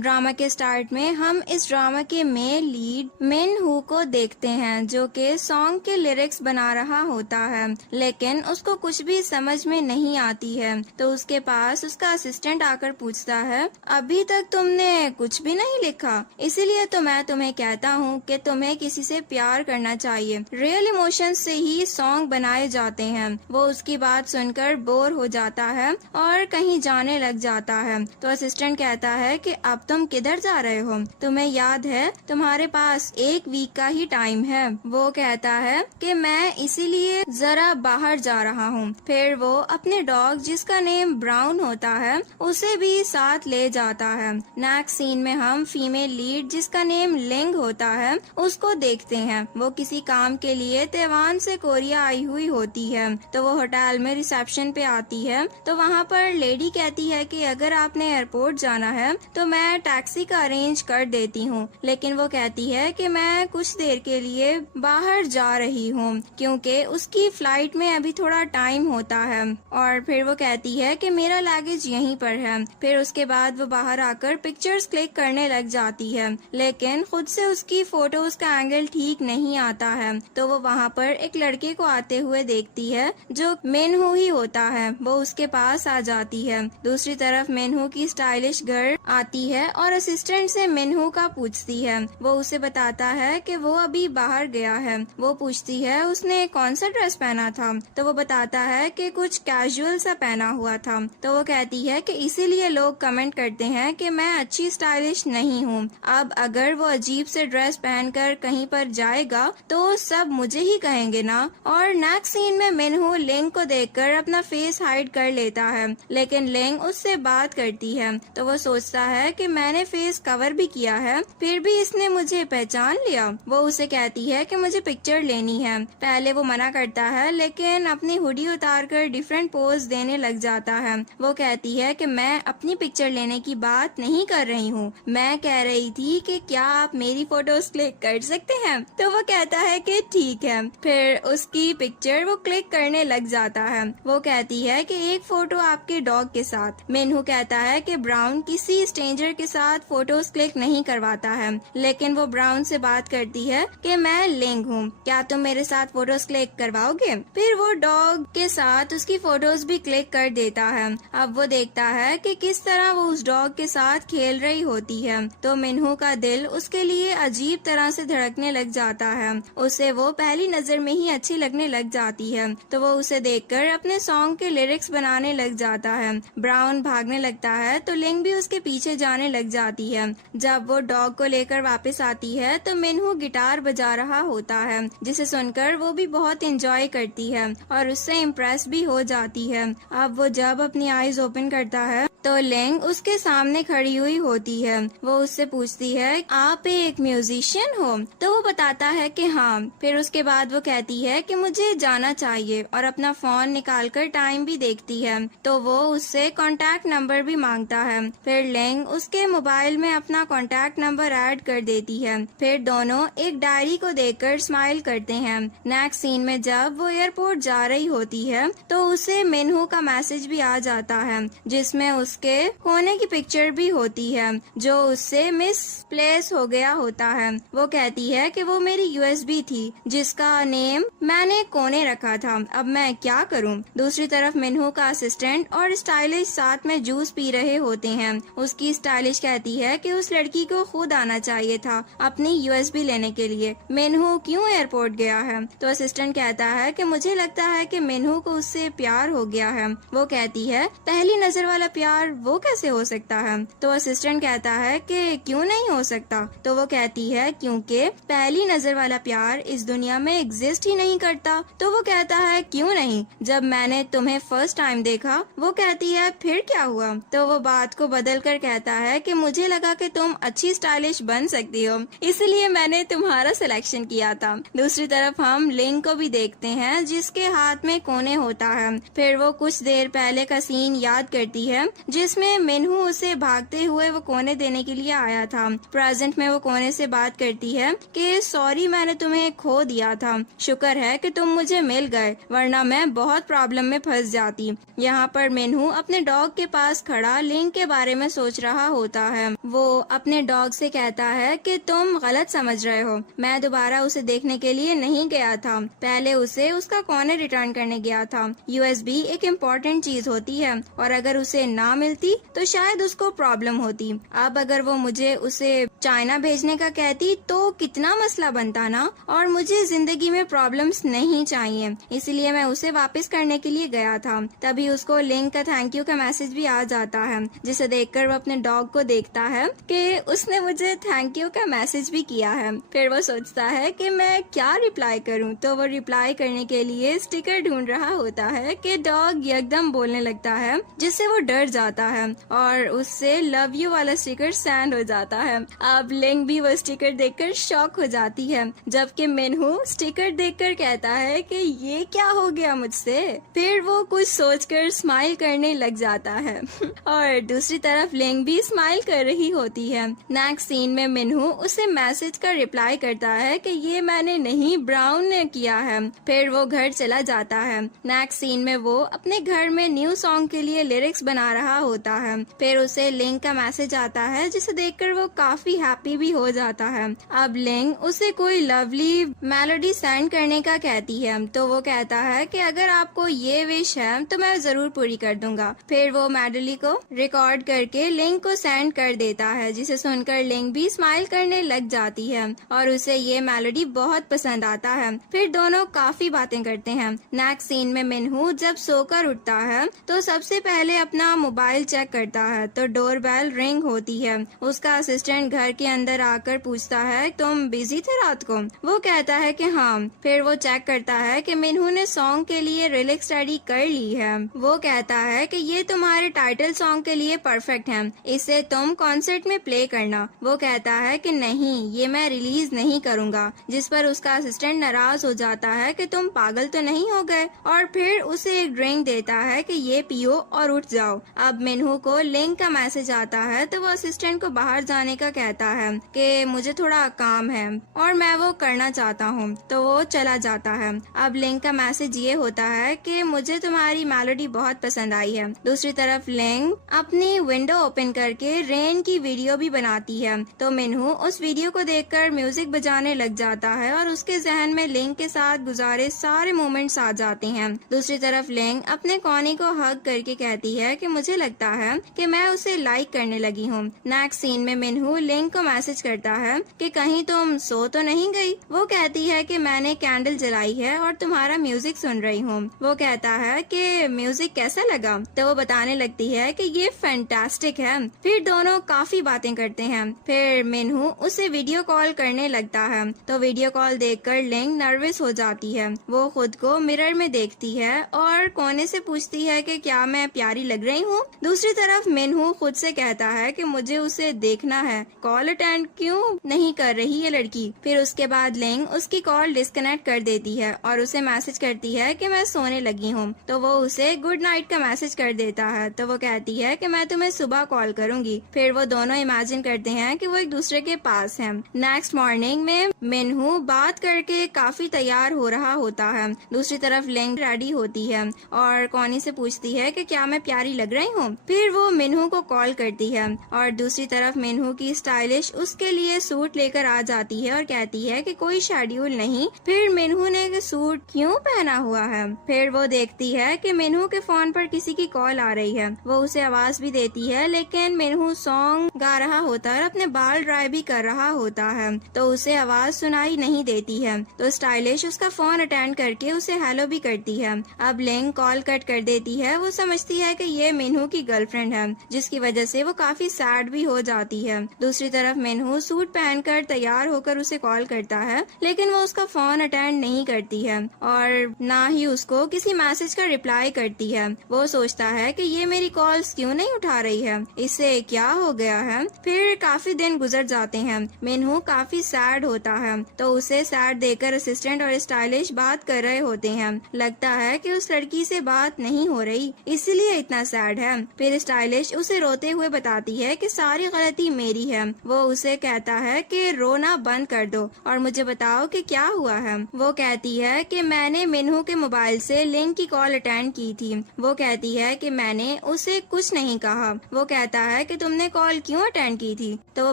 Drama के start में हम इस ड्रामा के मेन लीड मिन हू को देखते हैं, जो कि सॉन्ग के लिरिक्स बना रहा होता है, लेकिन उसको कुछ भी समझ में नहीं आती है। तो उसके पास उसका असिस्टेंट आकर पूछता है, अभी तक तुमने कुछ भी नहीं लिखा, इसीलिए तो मैं तुम्हें कहता हूँ कि तुम्हें किसी से प्यार करना चाहिए। रियल इमोशंस से ही सॉन्ग बनाए जाते हैं। वो उसकी बात सुनकर बोर हो जाता है और कहीं जाने लग जाता है। तो असिस्टेंट कहता है कि अब तुम किधर जा रहे हो? तुम्हें याद है तुम्हारे पास 1 वीक का ही टाइम है। वो कहता है कि मैं इसीलिए जरा बाहर जा रहा हूँ। फिर वो अपने डॉग, जिसका नेम ब्राउन होता है, उसे भी साथ ले जाता है। नेक्स्ट सीन में हम फीमेल लीड, जिसका नेम लिंग होता है, उसको देखते हैं। वो किसी काम के लिए ताइवान से कोरिया आई हुई होती है। तो वो होटल में रिसेप्शन पे आती है। तो वहाँ पर लेडी कहती है कि अगर आपने एयरपोर्ट जाना है तो मैं टैक्सी का अरेंज कर देती हूँ, लेकिन वो कहती है कि मैं कुछ देर के लिए बाहर जा रही हूँ क्योंकि उसकी फ्लाइट में अभी थोड़ा टाइम होता है। और फिर वो कहती है कि मेरा लगेज यहीं पर है। फिर उसके बाद वो बाहर आकर पिक्चर्स क्लिक करने लग जाती है, लेकिन खुद से उसकी फोटोज का एंगल ठीक नहीं आता है। तो वो वहाँ पर एक लड़के को आते हुए देखती है जो मिनहू ही होता है। वो उसके पास आ जाती है। दूसरी तरफ मिनहू की स्टाइलिश गर्ल आती है और असिस्टेंट से मिनहू का पूछती है। वो उसे बताता है कि वो अभी बाहर गया है। वो पूछती है उसने कौन सा ड्रेस पहना था। तो वो बताता है कि कुछ कैजुअल सा पहना हुआ था। तो वो कहती है कि इसीलिए लोग कमेंट करते हैं कि मैं अच्छी स्टाइलिश नहीं हूँ। अब अगर वो अजीब से ड्रेस पहनकर कहीं पर जाएगा तो सब मुझे ही कहेंगे ना। और नेक्स्ट सीन में मिनहू लिंग को देखकर अपना फेस हाइड कर लेता है, लेकिन लिंग उससे बात करती है। तो वो सोचता है कि मैंने फेस कवर भी किया है, फिर भी इसने मुझे पहचान लिया। वो उसे कहती है कि मुझे पिक्चर लेनी है। पहले वो मना करता है, लेकिन अपनी हुडी उतारकर डिफरेंट पोज देने लग जाता है। वो कहती है कि मैं अपनी पिक्चर लेने की बात नहीं कर रही हूँ, मैं कह रही थी कि क्या आप मेरी फोटोज क्लिक कर सकते हैं। तो वो कहता है कि ठीक है। फिर उसकी पिक्चर वो क्लिक करने लग जाता है। वो कहती है कि एक फोटो आपके डॉग के साथ। मिनहू कहता है कि ब्राउन किसी स्ट्रेंजर के साथ फोटोज क्लिक नहीं करवाता है, लेकिन वो ब्राउन से बात करती है कि मैं लिंग हूँ, क्या तुम मेरे साथ फोटोज क्लिक करवाओगे। फिर वो डॉग के साथ उसकी फोटोज भी क्लिक कर देता है। अब वो देखता है कि किस तरह वो उस डॉग के साथ खेल रही होती है। तो मिनहू का दिल उसके लिए अजीब तरह से धड़कने लग जाता है। उसे वो पहली नजर में ही अच्छी लगने लग जाती है। तो वो उसे देखकर अपने सॉन्ग के लिरिक्स बनाने लग जाता है। ब्राउन भागने लगता है तो लिंग भी उसके पीछे जाने लग जाती है। जब वो डॉग को लेकर वापस आती है तो मिनहू गिटार बजा रहा होता है, जिसे सुनकर वो भी बहुत एंजॉय करती है और उससे इम्प्रेस भी हो जाती है। अब वो जब अपनी आईज ओपन करता है तो लिंग उसके सामने खड़ी हुई होती है। वो उससे पूछती है, आप एक म्यूजिशियन हो? तो वो बताता है कि हाँ। फिर उसके बाद वो कहती है कि मुझे जाना चाहिए और अपना फोन निकालकर टाइम भी देखती है। तो वो उससे कांटेक्ट नंबर भी मांगता है। फिर लिंग उसके मोबाइल में अपना कांटेक्ट नंबर ऐड कर देती है। फिर दोनों एक डायरी को देखकर स्माइल करते हैं। नेक्स्ट सीन में जब वो एयरपोर्ट जा रही होती है तो उसे मिनहू का मैसेज भी आ जाता है, जिसमें उसके खोने की पिक्चर भी होती है जो उससे मिस प्लेस हो गया होता है। वो कहती है कि वो मेरी यूएसबी थी जिसका नेम मैंने कोने रखा था, अब मैं क्या करूं। दूसरी तरफ मिनहू का असिस्टेंट और स्टाइलिश साथ में जूस पी रहे होते हैं। उसकी स्टाइलिश कहती है कि उस लड़की को खुद आना चाहिए था अपनी यूएसबी लेने के लिए। मिनहू क्यों एयरपोर्ट गया है? तो असिस्टेंट कहता है कि मुझे लगता है कि मिनहू को उससे प्यार हो गया है। वो कहती है, पहली नजर वाला प्यार वो कैसे हो सकता है? तो असिस्टेंट कहता है कि क्यों नहीं हो सकता? तो वो कहती है क्योंकि पहली नजर वाला प्यार इस दुनिया में एग्जिस्ट ही नहीं करता। तो वो कहता है क्यों नहीं, जब मैंने तुम्हें फर्स्ट टाइम देखा। वो कहती है फिर क्या हुआ? तो वो बात को बदल कर कहता है कि मुझे लगा कि तुम अच्छी स्टाइलिश बन सकती हो, इसलिए मैंने तुम्हारा सिलेक्शन किया था। दूसरी तरफ हम लिंग को भी देखते हैं जिसके हाथ में कोने होता है। फिर वो कुछ देर पहले का सीन याद करती है जिसमें मिनहू उसे भागते हुए वो कोने देने के लिए आया था। प्रेजेंट में वो कोने से बात करती है कि सॉरी मैंने तुम्हें खो दिया था, शुक्र है कि तुम मुझे मिल गए, वरना मैं बहुत प्रॉब्लम में फंस जाती। यहाँ पर मिनहू अपने डॉग के पास खड़ा लिंग के बारे में सोच रहा होता है। वो अपने डॉग से कहता है कि तुम गलत समझ रहे हो, मैं दोबारा उसे देखने के लिए नहीं गया था, पहले उसे उसका कॉर्नर रिटर्न करने गया था। USB एक इम्पोर्टेंट चीज होती है और अगर उसे ना मिलती तो शायद उसको प्रॉब्लम होती। अब अगर वो मुझे उसे चाइना भेजने का कहती तो कितना मसला बनता ना, और मुझे जिंदगी में प्रॉब्लम्स नहीं चाहिए, इसलिए मैं उसे वापस करने के लिए गया था। तभी उसको लिंक का थैंक यू का मैसेज भी आ जाता है, जिसे देखकर वो अपने डॉग को देखता है कि उसने मुझे थैंक यू का मैसेज भी किया है। फिर वो सोचता है कि मैं क्या रिप्लाई करूं, तो वो रिप्लाई करने के लिए स्टिकर ढूंढ रहा होता है कि डॉग एकदम बोलने लगता है, जिससे वो डर जाता है और उससे लव यू वाला स्टिकर सेंड हो जाता है। अब लिंग भी वो स्टिकर देखकर शॉक हो जाती है, जबकि मिनहू स्टिकर देखकर कहता है कि ये क्या हो गया मुझसे। फिर वो कुछ सोचकर स्माइल करने लग जाता है और दूसरी तरफ लिंग भी स्माइल कर रही होती है। नेक्स्ट सीन में मिनहू उसे मैसेज का रिप्लाई करता है कि ये मैंने नहीं, ब्राउन ने किया है। फिर वो घर चला जाता है। नेक्स्ट सीन में वो अपने घर में न्यू सॉन्ग के लिए लिरिक्स बना रहा होता है। फिर उसे लिंग का मैसेज आता है, जिसे देखकर वो काफी हैप्पी भी हो जाता है। अब लिंग उसे कोई लवली मेलोडी सेंड करने का कहती है, तो वो कहता है कि अगर आपको ये विश है तो मैं जरूर पूरी कर दूंगा। फिर वो मेलोडी को रिकॉर्ड करके लिंग को सेंड कर देता है, जिसे सुनकर लिंग भी स्माइल करने लग जाती है और उसे ये मेलोडी बहुत पसंद आता है। फिर दोनों काफी बातें करते हैं। नेक्स्ट सीन में मिनहू जब सोकर उठता है तो सबसे पहले अपना मोबाइल चेक करता है, तो डोरबेल रिंग होती है। उसका असिस्टेंट घर के अंदर आकर पूछता है, तुम बिजी थे रात को? वो कहता है कि हाँ। फिर वो चेक करता है कि मिनहू ने सॉन्ग के लिए लिरिक्स स्टडी कर ली है। वो कहता है कि ये तुम्हारे टाइटल सॉन्ग के लिए परफेक्ट है, इसे तुम कॉन्सर्ट में प्ले करना। वो कहता है कि नहीं, ये मैं रिलीज नहीं करूँगा, जिस पर उसका असिस्टेंट नाराज हो जाता है कि तुम पागल तो नहीं हो गए, और फिर उसे एक ड्रिंक देता है कि ये पियो और उठ जाओ। अब मिनहू को लिंक का मैसेज आता है, तो वो असिस्टेंट को बाहर जाने का कहता है कि मुझे थोड़ा काम है और मैं वो करना चाहता हूँ, तो वो चला जाता है। अब लिंक का मैसेज ये होता है कि मुझे तुम्हारी मेलोडी बहुत पसंद आई है। दूसरी तरफ लिंक अपनी विंडो ओपन करके रेन की वीडियो भी बनाती है, तो मिनहू उस वीडियो को देखकर म्यूजिक बजाने लग जाता है और उसके जहन में लिंक के साथ गुजारे सारे मोमेंट्स आ जाते हैं। दूसरी तरफ लिंक अपने कॉनी को हग करके कहती है कि मुझे लगता है कि मैं उसे लाइक करने लगी हूँ। नेक्स्ट सीन में मिनहू लिंक को मैसेज करता है कि कहीं तुम सो तो नहीं गई? वो कहती है कि मैंने कैंडल जलाई है और तुम्हारा म्यूजिक सुन रही हूँ। वो कहता है कि म्यूजिक कैसा लगा? तो वो बताने लगती है कि ये फैंटास्टिक है। फिर दोनों काफी बातें करते हैं। फिर मिनहू उसे वीडियो कॉल करने लगता है, तो वीडियो कॉल देखकर लिंक नर्वस हो जाती है। वो खुद को मिरर में देखती है और कोने से पूछती है कि क्या मैं प्यारी लग रही हूँ? दूसरी तरफ मिनहू खुद से कहता है कि मुझे उसे देखना है, कॉल अटेंड क्यों नहीं कर रही ये लड़की? फिर उसके बाद लिंक उसकी कॉल डिस्कनेक्ट कर देती है और उसे मैसेज करती है कि मैं सोने लगी हूँ, तो वो उसे गुड नाइट का मैसेज कर देता है। तो वो कहती है कि मैं तुम्हें सुबह कॉल करूंगी। फिर वो दोनों इमेजिन करते हैं कि वो एक दूसरे के पास हैं। नेक्स्ट मॉर्निंग में मिनहू बात करके काफी तैयार हो रहा होता है। दूसरी तरफ लिंक रेडी होती है और कॉनी से पूछती है कि क्या मैं प्यारी लग रही हूँ? फिर वो मिनहू को कॉल करती है और दूसरी तरफ मिनहू की स्टाइलिश उसके लिए सूट लेकर आ जाती है और कहती है कि कोई शेड्यूल नहीं। फिर मिनहू ने सूट क्यों पहना हुआ है? फिर वो देखती है कि मिनहू के फोन पर किसी की कॉल आ रही है। वो उसे आवाज भी देती है, लेकिन मिनहू सॉन्ग गा रहा होता है और अपने बाल ड्राई भी कर रहा होता है, तो उसे आवाज सुनाई नहीं देती है। तो स्टाइलिश उसका फोन अटेंड करके उसे हेलो भी करती है। अब लिंक कॉल कट कर देती है। वो समझती है कि ये मिनहू की गर्लफ्रेंड है, जिसकी वजह से वो काफी सैड भी हो जाती है। दूसरी तरफ मिनहू सूट पहनकर तैयार होकर उसे कॉल करता है, लेकिन वो उसका फोन अटेंड नहीं करती है और ना ही उसको किसी मैसेज का रिप्लाई करती है। वो सोचता है कि ये मेरी कॉल्स क्यों नहीं उठा रही है, इससे क्या हो गया है। फिर काफी दिन गुजर जाते हैं। मिनहू काफी सैड होता है, तो उसे सैड देखकर असिस्टेंट और स्टाइलिश बात कर रहे होते हैं। लगता है कि उस लड़की से बात नहीं हो रही, इसीलिए इतना सैड है। फिर स्टाइलिश उसे रोते हुए बताती है कि सारी गलती मेरी है। वो उसे कहता है कि रोना बंद कर दो और मुझे बताओ कि क्या हुआ है। वो कहती है कि मैंने मिनहू के मोबाइल से लिंक की कॉल अटेंड की थी। वो कहती है कि मैंने उसे कुछ नहीं कहा। वो कहता है कि तुमने कॉल क्यों अटेंड की थी? तो वो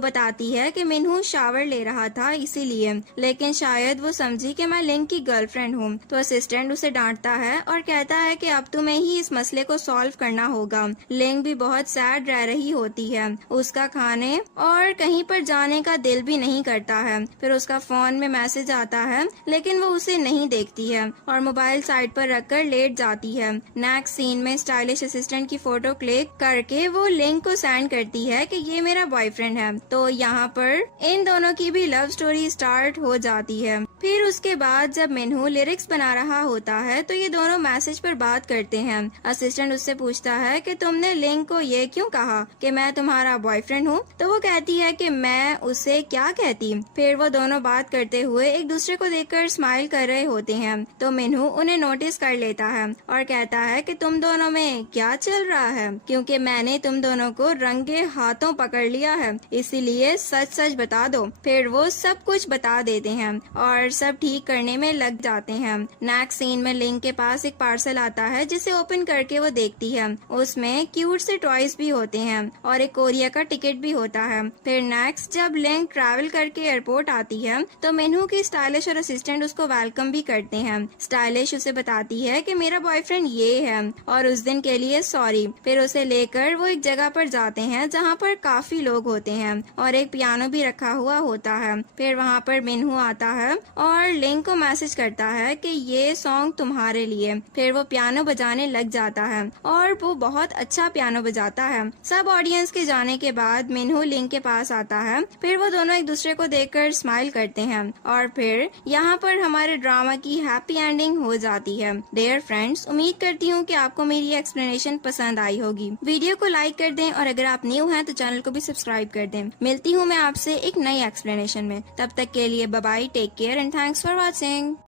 बताती है कि मिनहू शावर ले रहा था इसीलिए, लेकिन शायद वो समझी कि मैं लिंक की गर्लफ्रेंड हूँ। तो असिस्टेंट उसे डांटता है और कहता है कि अब तुम्हें ही इस मसले को सॉल्व करना होगा। लिंक भी बहुत सैड रह रही होती है, उसका खाने और कहीं पर जाने का दिल भी नहीं करता है। फिर उसका फोन में मैसेज आता है, लेकिन वो उसे नहीं देखती है और मोबाइल साइड पर रखकर लेट जाती है। नेक्स्ट सीन में स्टाइलिश असिस्टेंट की फोटो क्लिक करके वो लिंक को सेंड करती है कि ये मेरा बॉयफ्रेंड है। तो यहाँ पर इन दोनों की भी लव स्टोरी स्टार्ट हो जाती है। फिर उसके बाद जब मिनहू लिरिक्स बना रहा होता है तो ये दोनों मैसेज पर बात करते हैं। असिस्टेंट उससे पूछता है कि तुमने लिंक को ये क्यों कहा कि मैं तुम्हारा बॉयफ्रेंड हूँ? तो वो कहती है कि मैं उसे क्या कहती। फिर वो दोनों बात करते हुए एक दूसरे को देखकर स्माइल कर रहे होते हैं। तो मिनहू उन्हें नोटिस कर लेता है और कहता है कि तुम दोनों में क्या चल रहा है, क्योंकि मैंने तुम दोनों को रंगे हाथों पकड़ लिया है, इसीलिए सच सच बता दो। फिर वो सब कुछ बता देते हैं और सब ठीक करने में लग जाते हैं। नेक्स्ट सीन में लिंक के पास एक पार्सल आता है जिसे ओपन करके वो देखती है। उसमें क्यूट से टॉयज भी होते हैं और एक कोरिया का टिकट भी होता है। फिर नेक्स्ट जब लिंक ट्रैवल करके एयरपोर्ट आती है तो मिनहू की स्टाइलिश और असिस्टेंट उसको वेलकम भी करते हैं। स्टाइलिश उसे बताती है कि मेरा बॉयफ्रेंड ये है और उस दिन के लिए सॉरी। फिर उसे लेकर वो एक जगह पर जाते हैं जहाँ पर काफी लोग होते हैं और एक पियानो भी रखा हुआ होता है। फिर वहाँ पर मिनहू आता है और लिंक को मैसेज करता है कि ये सॉन्ग तुम्हारे लिए। फिर वो पियानो बजाने लग जाता है और वो बहुत अच्छा पियानो बजाता है। सब ऑडियंस के जाने के बाद मिनहू लिंक के पास आता है। फिर वो दोनों एक दूसरे को देखकर स्माइल करते हैं और फिर यहाँ पर हमारे ड्रामा की हैप्पी एंडिंग हो जाती है। डियर फ्रेंड्स, उम्मीद करती हूँ कि आपको मेरी एक्सप्लेनेशन पसंद आई होगी। वीडियो को लाइक कर दें और अगर आप न्यू हैं तो चैनल को भी सब्सक्राइब कर दें। मिलती हूँ मैं आपसे एक नई एक्सप्लेनेशन में। तब तक के लिए bye bye, take care and thanks for watching.